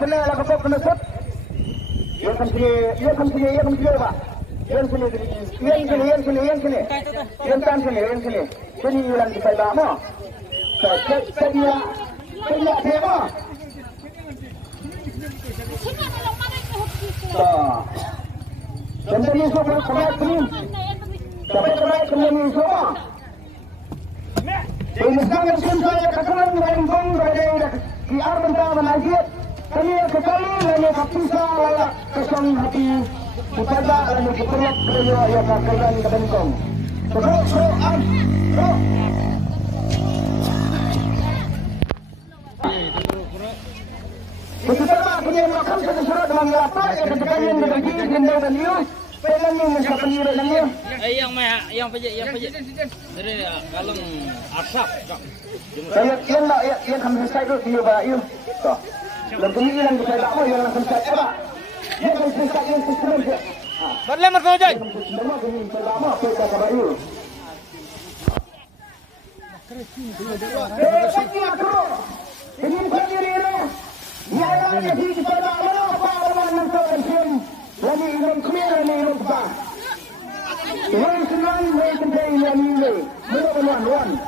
kena lah kepok kena set. Yang kan sini pak. Yang sini. Yang kan sini. Sini yang kita lama. Sedia tema. Dan ini semua kemarin ini. Sampai kemarin ini semua. Ini sangat saya katakan dengan bang berada di Arbentang Malaysia. Kami sekali lalu kapisa layak kesang hati kepada lalu keperluan beliau yang akan kebencong. Kita punya makan satu surat dengan apa yang terkait dengan gender dan dia. Pelan yang siapa ni namanya? Yang pejak. Dari kalung asap. Saya yang kami selesai tu dia pak you. Toh. Lebih ni yang kita tak mau yang langsung selesai pak. Yang selesai yang selesai. Balik mereka aja. Semua kami tak mau kita kabar you. Ini bagi dia. Ya jadi kita tak mau apa nanti orang Lani ilmu kemana ni ilmu apa? Orang senang mereka cari lani ilmu. Mereka wan.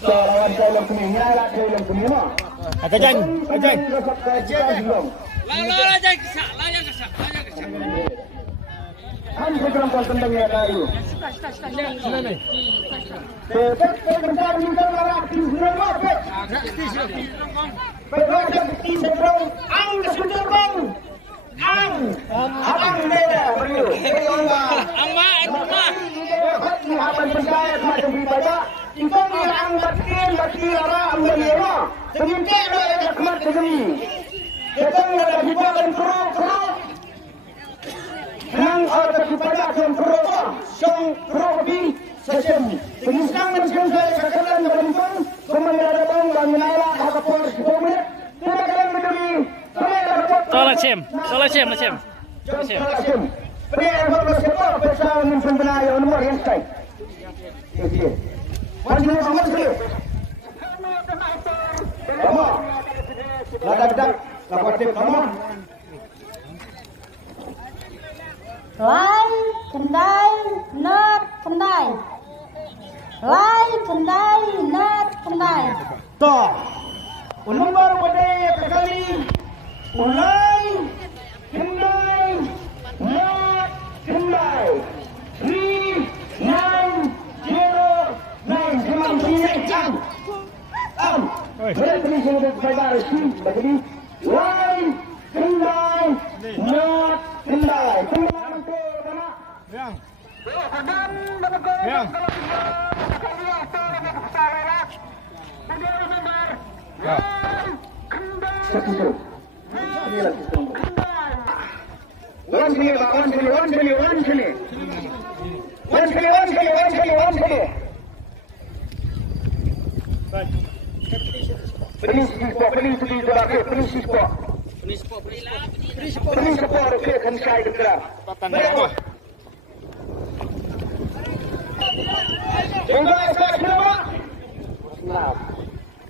Lawan saya kemana? Nyala saya kemana? Ajang. Layan kesak. Kan program tentang yang lain. Betul bentar kita lagi semua. Ang beda beliau. Apa percaya macam ibadah? Itu ang batin lara ang beliau. Semintek ada kemat segini. Kita ada hiburan kru. Nang ada kepada yang kru di sesem. Pengisang mesin saya kekalan berempang. Kemenara bang dan menala hakapor 10 minit. Tidak akan berdiri. Tolak cem. Pria yang siapa pesan mempenayo nomor yang sekali. Okey. Wajib nomor sekali. Kamu. Ladak. Dapat tip kamu. Lai kendai nat kendai. Lai kendai nat kendai. Toh. Nomor pada kali. Ulai kendai nat kendai. 3909 semang pinjam. Berapa ni saya bayar sih? Bagi lain kendai nat kendai. Yang. One sini. Penis sport okey kan saya kira.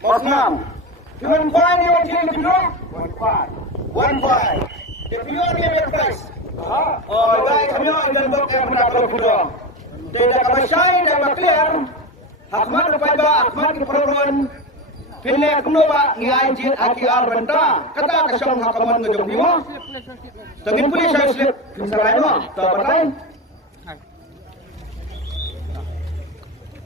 Osnam. Dengan poin yang kedua. 1-5. Kedua dia berpres. Oh, baik kedua dan bukan pendapat kedua. Tidak kapasai dan clear. Ahmad kepada Ahmad keperluan. Pilih kedua ngai jin aki arbenta. Kata kesong hakaman kejong bima. Tengin pulih saya slip. Misalnya mah. Tak berlain.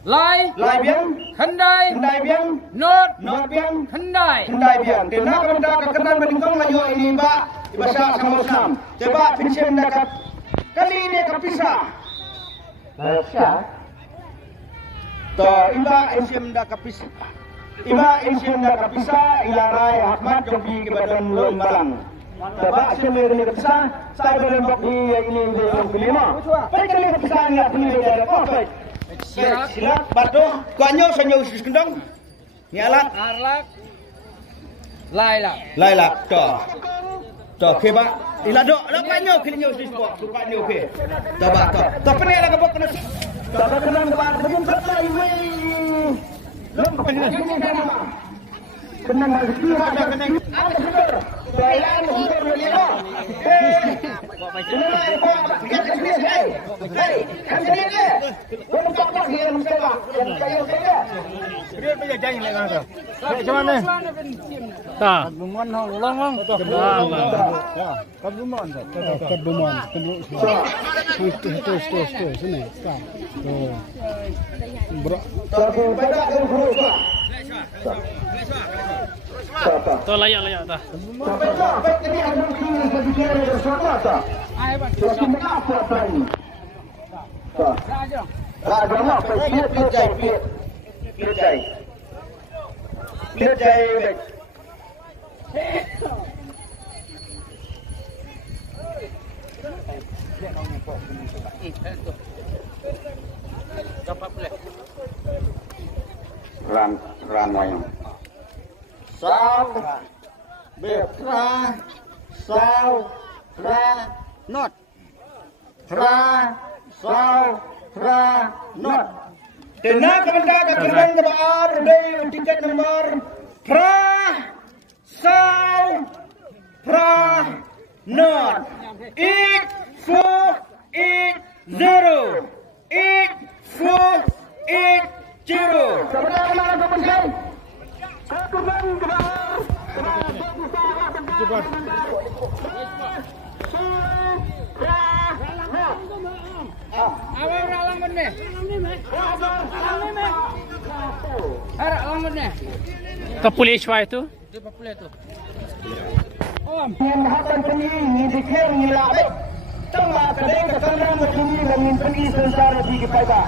Lai biang. kendai Biang. not Biang. kendai. Biang. Tena kerana kekenan berdingkong ayo ini mbak. Ibasa sama Osnam. Coba pincin dekat. Kali ini kepisah. Siap. Toh, iba ensim dah kepisah. Ilarai Ahmad jogi ke badan loin balang. Coba semir ni kepisah. Saya berlembab di ini yang kelima. Baik kali kepisah ni apa ni dia ada. Baik. Silat batu kuanyo sanyo sus kendang. Ni alat. Lailak. Toh keba. Iladok la kuanyo kilinyo sus kuanyo ke. Coba. Toh pening la kebok kena. Coba kena depan begin kata ini. Lom pening. Kenang rezeki ada kenang. Ada betul. Jalan betul ni lah. Kenapa kita kerja saya? Hey, kerja dia. Orang tak dia mesti lah. Yang kaya saja. Dia punya jangan lagi mana tu? Macam mana? Tak. Bungan long long. Ya. Keduman. Terus sini. Stop. Bro. Tapi pada guru tu. Tu layak tak. Sampai jadi ada kini berbicara bersama tak? Jadi mengapa tadi? Ada nak Pilih. Ran wayang. Sao, not. Not. Tenang kemendak kemudian kebar dari tiket nomor not. 8480. Kemendak kemudian. Cepat. Awak alang benih. Alang benih. Kapulih Shwai tu. Dia popular tu. Yang hatan ini dikir nilai. Tengah kedai kesana begini dengan pergi sengsara di kepada.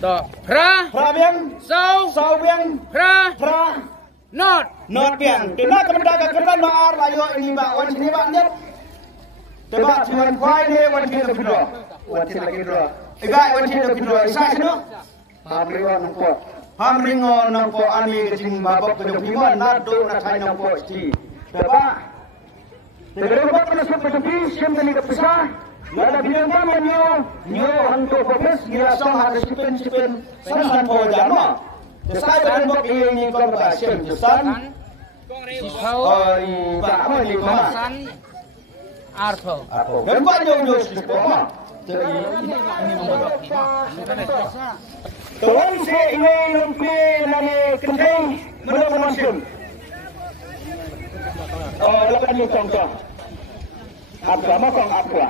Tak. Pra. Yang Sau. yang Pra. Not. Not yang. Tidak kemendak kemudian maar layu ini bak wan sini bak net. Tebak cuman kuai ni wan sini kedua. Wan sini lagi dua. Igai wan sini kedua. Isa sini. Hamringo nampo ami kecing babak kejokiman nado nakai nampo sti. Tebak. Tebak pada seperti siam tadi kepisah. Nada bidang kami nyo hantu fokus gila song ada sipen san po jama. Desai dan bok ini kong pasien jusan. Oi, tak apa ni mana? Arto. Gambar jauh sikoma. Tuan saya ini nampi nama kenting menolong. Oh, lakukan ni contoh. Apa macam apa?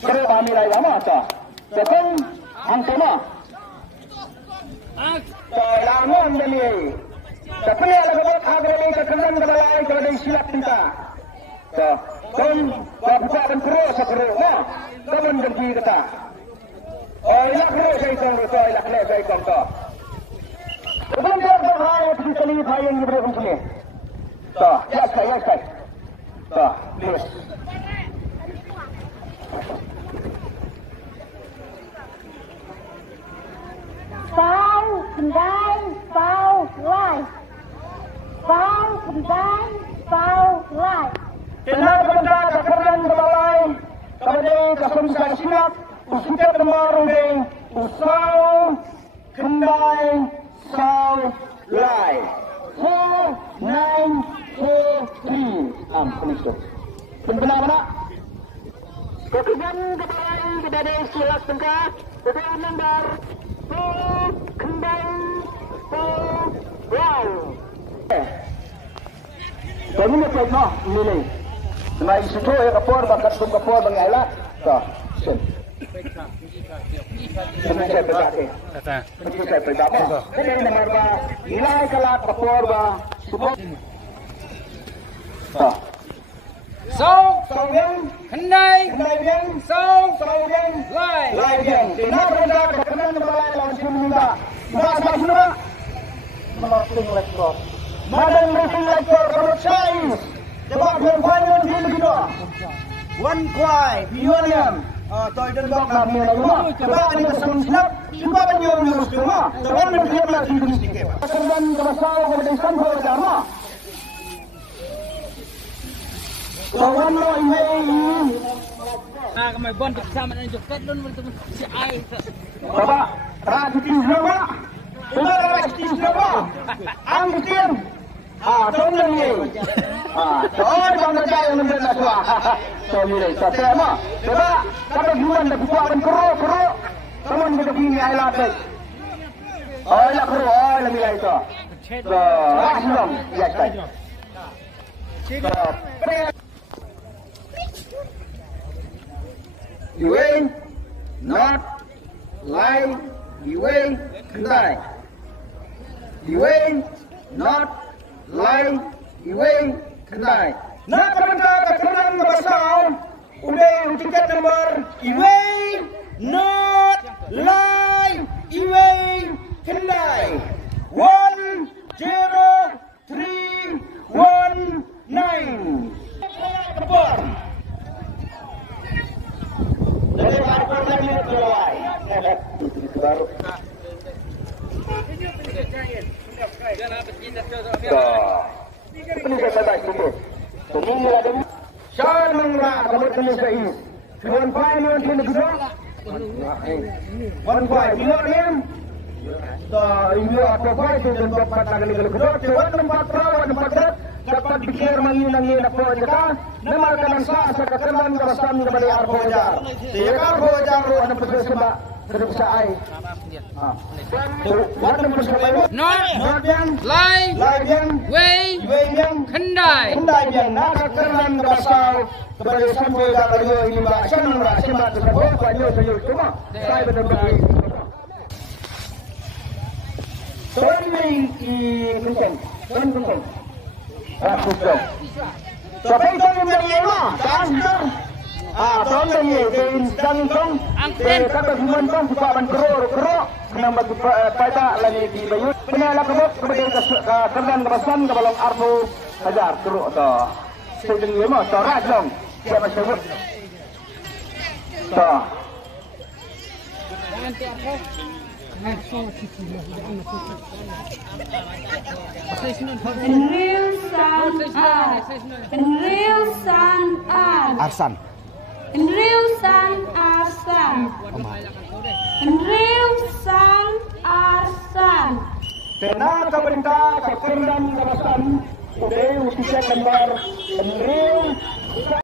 Kalau kami lagi lama tak? Betul, angkama. Langon demi. Tapi ada beberapa agama yang terkenal dalam kalau silap kita. Kon bapak dan kru sakru, no. Kamu dengki kita. Oh, ilah kru saya contoh, ilah kru saya contoh. Bukan dia berhal di sini yang diberi sini. Ya saya. Please. Phao kendai phao lai. Phao kendai phao lai. Tenang kemendak kekerjaan berbalai. Kepada kesemsai silap. Usikat kemarungi. Usau. Kendai. Sau. Lai. 4, 9, 4, 3. Finish tu. Benar mana? Kekerjaan berbalai. Kepada silap tengah. Kepada nomor. Kendai. Lai. Kami nak tengok ini. Semai situ ya kapur bakat pun kapur bangailah. Dah, sen. Semai saya berkata. Kata. Semai saya berkata. Ini nomor ba. Nilai kalah kapur ba. Sebab. Dah. Sau. Yang Kendai. yang Sau. yang Lai. yang. Tidak berada kekenangan balai langsung minta. Bahasa semua. Meloting lektor. Madam racing lektor kalau science. Sebab yang final di negara. One kuai, Bionian. Toy dan bak nak mula rumah. Sebab ini kesan silap. Sebab ini orang urus rumah. Sebab ini dia masih di sini. Kemudian kemasal kemudian sampai agama. Kawan lo ini. Kami bon bersama dengan joket don si ai. Bapak, Rajin nama, benar rajin nama, angkin, tolong ni, tolong bangsa yang menjadi suah, tolong saya mah, sebab kalau bulan dah buat kero, teman kita punya alat baik, alat kero, alat milai itu, rajin, ya saya. You will not lie. You will die. You will not lie. You will die. Nak benda keterangan bersau. Udah tiket nomor. You will not lie. You will die. 10319. Kepor. Dari parpor lagi keluar. Baru. Ini saya baca dulu. Semua ada. Syarat mengra kamu tulis ini. Tuan Pai ni orang sini kedua. Tuan Pai, bila ni? Ini apa Pai tu dan dapat lagi kalau kedua. Tuan tempat perawan tempat dapat dikir manginangi apa kita. Nama kanan sah sekarang kawasan kepada Arbojar. Dia Arbojar orang bersama kedua ai. Not lie, way, kendai. Kendai yang nak keran berasal kepada sampai kalau ini bahasa merasa tersebut banyak cuma saya benar-benar. Tuan ini kuncen. Kuncen. Sampai tuan yang mana? Tuan. Tuan yang jantung. Kata human tuan suka kero. Kenapa pada lagi di Bayut? Kenapa kebut kemudian keran kebasan ke balong arbu hajar kero atau sedang lima corak dong. Siapa sebut? Tak. Arsan. Tenang pemerintah kekurang kawasan udah usia lembar Enril